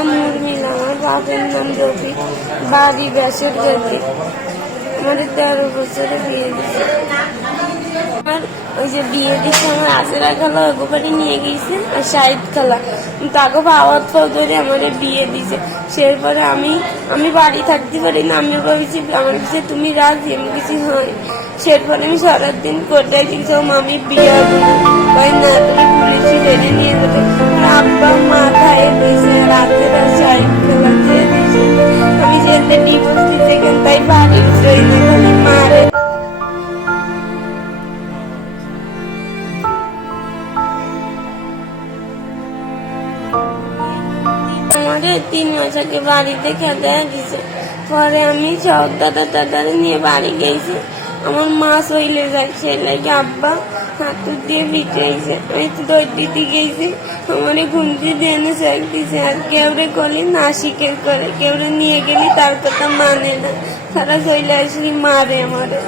নাম মুরমিলা আমার বাপের নাম রফিক বাড়ি ব্যাসের গতি আমাদের তেরো বছরে বিয়ে দিচ্ছে আর ওই যে বিয়ে দিচ্ছে আমার আসেরা খালা ওগো বাড়ি নিয়ে গিয়েছে, আর শাহিদ খালা। তাকে পাওয়ার ধরে আমার বিয়ে দিছে। সেরপরে আমি আমি বাড়ি থাকতে পারি না আমি ভাবছি, আমার কাছে তুমি রাজি, আমি কিছু হয়। সেরপরে আমি সারাদিন কোটায় দিয়েছি আমি বিয়ে ভাই, না তুমি নিয়ে দিতে গেল তাই বাড়ি উঠেই না খালি মারে আমাদের তিন মাস আগে বাড়িতে খেতে পরে আমি সব দাদা নিয়ে বাড়ি গেছি। আমার মা চলে যায় লাগে আব্বা হাতুর দিয়ে বিটাইছে আমি দই দিতে গেছি। আমার ঘুমটি দিয়ে এনে দিছে। আর কেউরে গলি না শিখে করে, কেউরে নিয়ে গেলি তার কথা মানে না। তারা চলে আসলি মারে আমারে